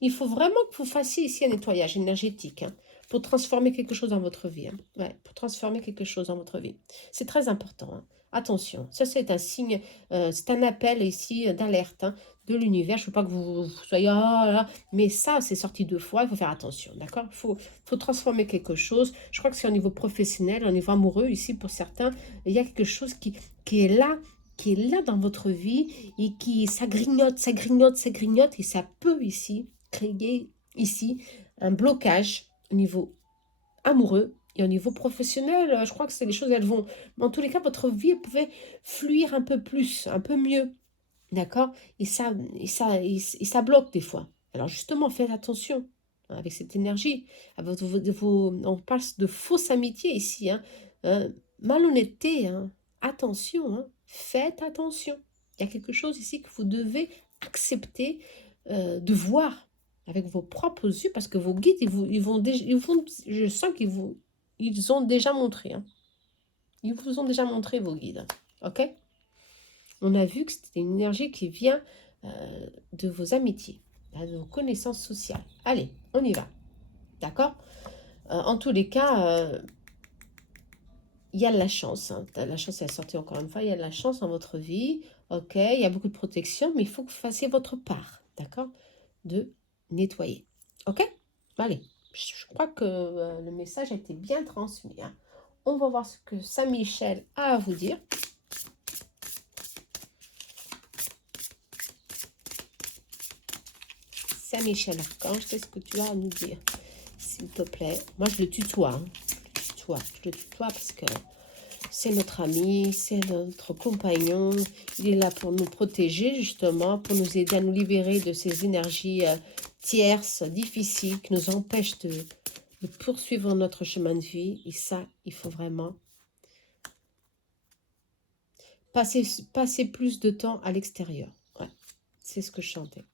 il faut vraiment que vous fassiez ici un nettoyage énergétique, hein, pour transformer quelque chose dans votre vie, hein. Ouais, pour transformer quelque chose dans votre vie. C'est très important, hein. Attention, ça c'est un signe, c'est un appel ici d'alerte, hein, de l'univers. Je ne veux pas que vous soyez, ah là là, mais ça, c'est sorti 2 fois, il faut faire attention, d'accord? Faut transformer quelque chose. Je crois que c'est au niveau professionnel, au niveau amoureux, ici pour certains, il y a quelque chose qui est là, qui est là dans votre vie et qui, ça grignote, ça grignote, ça grignote et ça peut ici créer ici un blocage au niveau amoureux et au niveau professionnel. Je crois que c'est les choses, elles vont, dans tous les cas, votre vie elle pouvait fluir un peu plus, un peu mieux, d'accord, et ça bloque des fois. Alors justement, faites attention, hein, avec cette énergie. On passe de fausses amitiés ici, hein, malhonnêteté, hein, attention, hein, faites attention. Il y a quelque chose ici que vous devez accepter de voir avec vos propres yeux, parce que vos guides, je sens ils ont déjà montré, hein. Ils vous ont déjà montré vos guides, ok? On a vu que c'était une énergie qui vient de vos amitiés, hein, de vos connaissances sociales. Allez, on y va, d'accord? En tous les cas, il y a de la chance, hein. La chance, elle est sortie encore une fois, il y a de la chance dans votre vie, ok? Il y a beaucoup de protection, mais il faut que vous fassiez votre part, d'accord? De nettoyer, ok? Allez, je crois que le message a été bien transmis, hein. On va voir ce que Saint-Michel a à vous dire. Saint-Michel Archange, qu'est-ce que tu as à nous dire, s'il te plaît? Moi, je le tutoie, hein. Je le tutoie parce que c'est notre ami, c'est notre compagnon. Il est là pour nous protéger, justement, pour nous aider à nous libérer de ces énergies tierces, difficiles, qui nous empêchent de poursuivre notre chemin de vie. Et ça, il faut vraiment passer plus de temps à l'extérieur. Ouais, c'est ce que je chantais.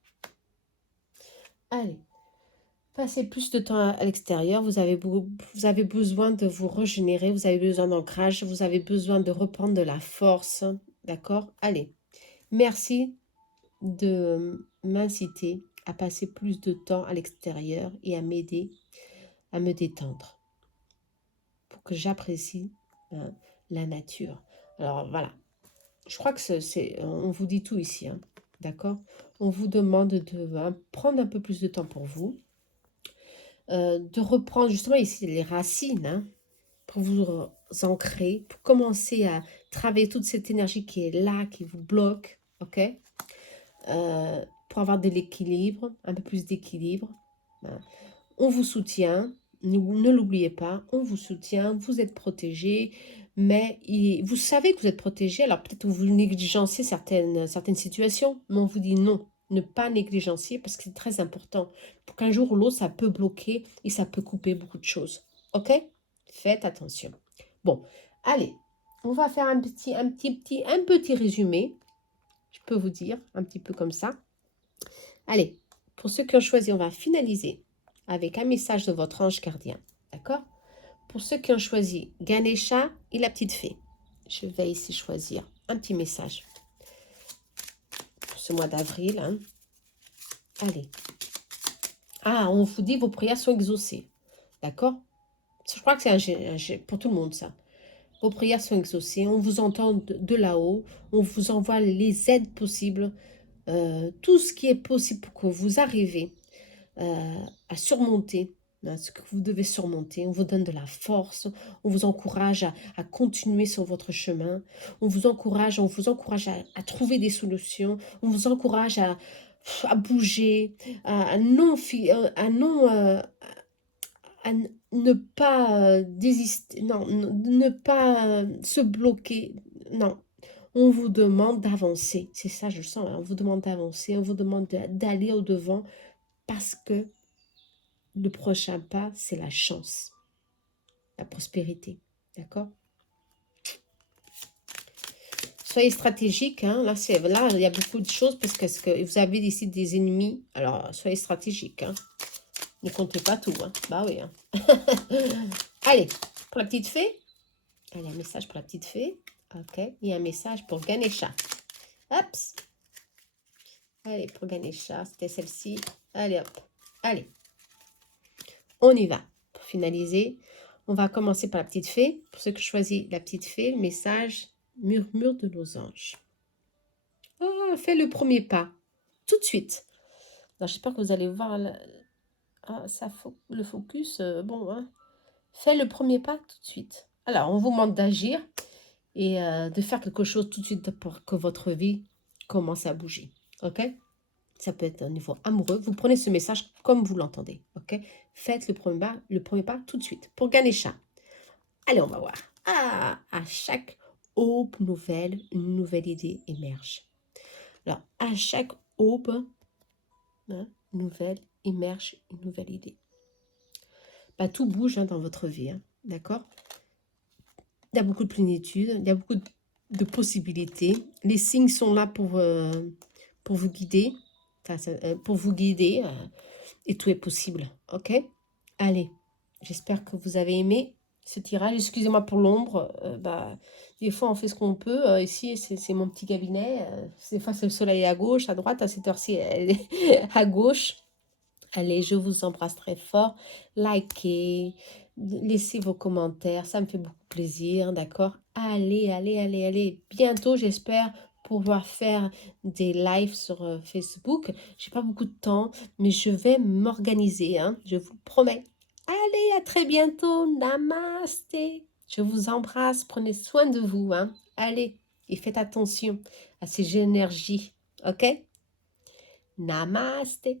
Allez, passez plus de temps à l'extérieur. Vous avez besoin de vous régénérer, vous avez besoin d'ancrage, vous avez besoin de reprendre de la force. D'accord? Allez, merci de m'inciter à passer plus de temps à l'extérieur et à m'aider à me détendre pour que j'apprécie la nature. Alors voilà, je crois que on vous dit tout ici, hein, d'accord? On vous demande de prendre un peu plus de temps pour vous, de reprendre justement ici les racines, hein, pour vous ancrer, pour commencer à travailler toute cette énergie qui est là, qui vous bloque, ok? Pour avoir de l'équilibre, un peu plus d'équilibre. Voilà. On vous soutient, ne l'oubliez pas, on vous soutient, vous êtes protégés, mais vous savez que vous êtes protégés, alors peut-être que vous négligenciez certaines situations, mais on vous dit non, ne pas négligencier parce que c'est très important. Pour qu'un jour ou l'autre, ça peut bloquer et ça peut couper beaucoup de choses. Ok? Faites attention. Bon, allez, on va faire un petit résumé, je peux vous dire, un petit peu comme ça. Allez, pour ceux qui ont choisi, on va finaliser avec un message de votre ange gardien. D'accord? Pour ceux qui ont choisi Ganesha et la petite fée, je vais ici choisir un petit message pour ce mois d'avril. Hein. Allez. Ah, on vous dit vos prières sont exaucées. D'accord? Je crois que c'est pour tout le monde ça. Vos prières sont exaucées. On vous entend de là-haut. On vous envoie les aides possibles. Tout ce qui est possible pour que vous arriviez à surmonter hein, ce que vous devez surmonter. On vous donne de la force, on vous encourage à continuer sur votre chemin, on vous encourage à trouver des solutions, on vous encourage à bouger, à non, ne pas désister, non, ne pas se bloquer, non. On vous demande d'avancer, c'est ça je le sens, hein. On vous demande d'avancer, on vous demande d'aller au-devant parce que le prochain pas, c'est la chance, la prospérité, d'accord? Soyez stratégique, hein. Là, il y a beaucoup de choses parce que vous avez ici des ennemis, alors soyez stratégique, hein. Ne comptez pas tout, hein. Bah oui, hein. Allez, pour la petite fée. Allez, un message pour la petite fée. Ok, et un message pour Ganesha. Hop. Allez, pour Ganesha, c'était celle-ci. Allez, hop. Allez, on y va. Pour finaliser, on va commencer par la petite fée. Pour ceux qui choisissent la petite fée, le message murmure de nos anges. Ah, fais le premier pas. Tout de suite. J'espère que vous allez voir le focus. Bon, hein. Fais le premier pas tout de suite. Alors, on vous demande d'agir et de faire quelque chose tout de suite pour que votre vie commence à bouger. Ok? Ça peut être au niveau amoureux. Vous prenez ce message comme vous l'entendez. Ok? Faites le premier pas tout de suite. Pour Ganesha. Allez, on va voir. Ah, à chaque aube nouvelle, une nouvelle idée émerge. Alors, à chaque aube nouvelle émerge une nouvelle idée. Bah, tout bouge dans votre vie. Hein, d'accord? Il y a beaucoup de plénitude, il y a beaucoup de possibilités. Les signes sont là pour vous guider. Pour vous guider. Et tout est possible. Ok? Allez, j'espère que vous avez aimé ce tirage. Excusez-moi pour l'ombre. Des fois, on fait ce qu'on peut. Ici, c'est mon petit cabinet. Des fois, c'est le soleil à gauche, à droite. À cette heure-ci, elle est à gauche. Allez, je vous embrasse très fort. Likez, laissez vos commentaires. Ça me fait beaucoup plaisir, d'accord? Allez, allez, allez, allez. Bientôt, j'espère pouvoir faire des lives sur Facebook. J'ai pas beaucoup de temps, mais je vais m'organiser, hein, je vous le promets. Allez, à très bientôt. Namasté. Je vous embrasse. Prenez soin de vous, hein. Allez, et faites attention à ces énergies, ok? Namasté.